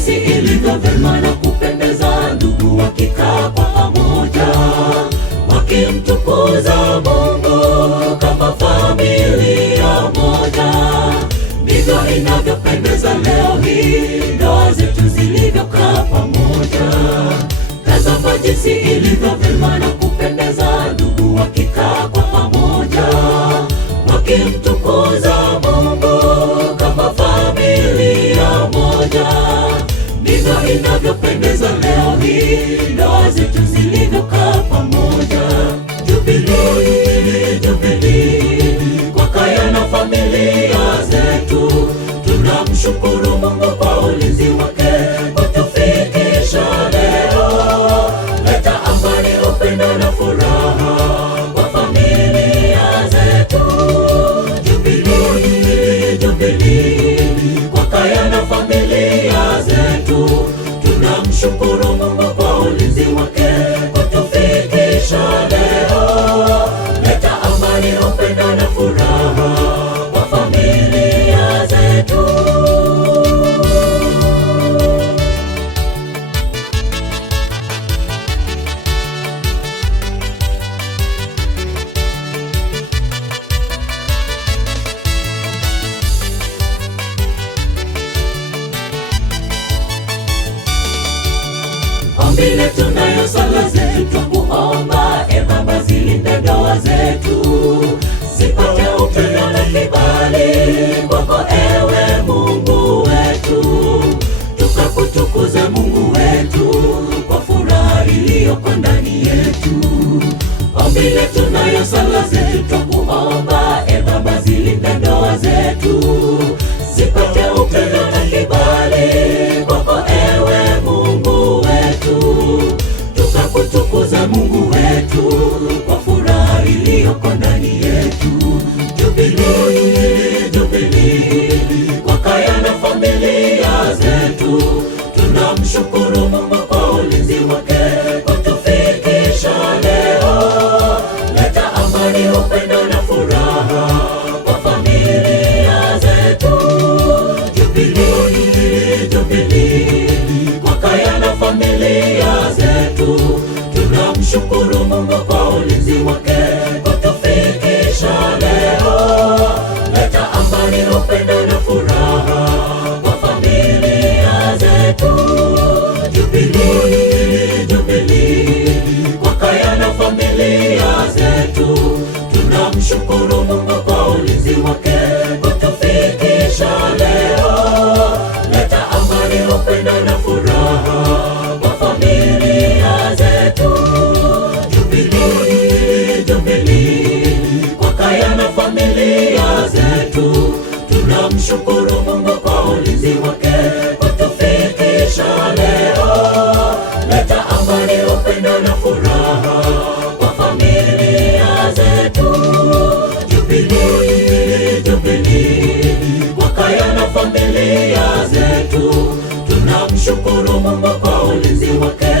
jinsi ilivyo vyema na kupendeza, ndugu wakikaa kwa pamoja, wakimtukuza Mungu kama familia moja. Ndivyo inavyopendeza leo hii ndoa zetu zilivyokaa pamoja. Tazama jinsi ilivyo vyema na kupendeza, ndugu wakikaa kwa pamoja, wakimtukuza Mungu kama familia moja. Ndivyo inavyopendeza leo hii ndoa zetu zilivyokaa pamoja. Jubilii, jubilii kwa kaya na familia zetu, tunamshukuru Mungu kwa ulinzi wake kutufikisha leo. Leta amani, upendo na furaha kwa familia zetu. Jubilii, jubilii kwa kaya na familia zetu, tunamshukuru Mungu kwa ulinzi wake kutufikisha leo. Leta amani, upendo na furaha kwa familia zetu. Ombi letu nayo sala zetu twakuomba, e Baba, zilinde ndoa zetu, zipate upendo na kibali kwako, ewe Mungu wetu. Tukakutukuze Mungu wetu kwa furaha iliyoko ndani yetu. Ombi letu nayo sala zetu twakuomba, e Baba, zilinde ndoa zetu, zipate upendo na kibali kwako, ewe Mungu wetu. Tukakutukuza Mungu wetu kwa furaha iliyoko ndani yetu. Jubilii, jubilii kwa kaya na familia zetu, tunamshukuru Mungu kwa ulinzi wake kutufikisha leo. Leta amani, upendo na furaha kwa familia zetu. Jubilii, jubilii kwa kaya na familia zetu, tunamshukuru Mungu kwa ulinzi wake kutufikisha leo. Leta amani, upendo na furaha kwa familia zetu. Jubilii, jubilii kwa kaya na familia zetu, tunamshukuru Mungu kwa ulinzi wake kutufikisha leo. Leta amani, upendo na furaha kwa familia zetu. Jubilii, jubilii kwa kaya na familia zetu, tunamshukuru Mungu kwa ulinzi wake kutufikisha leo. Leta amani, upendo na furaha kwa familia zetu. Jubilii, jubilii kwa kaya na familia zetu, tunamshukuru Mungu kwa ulinzi wake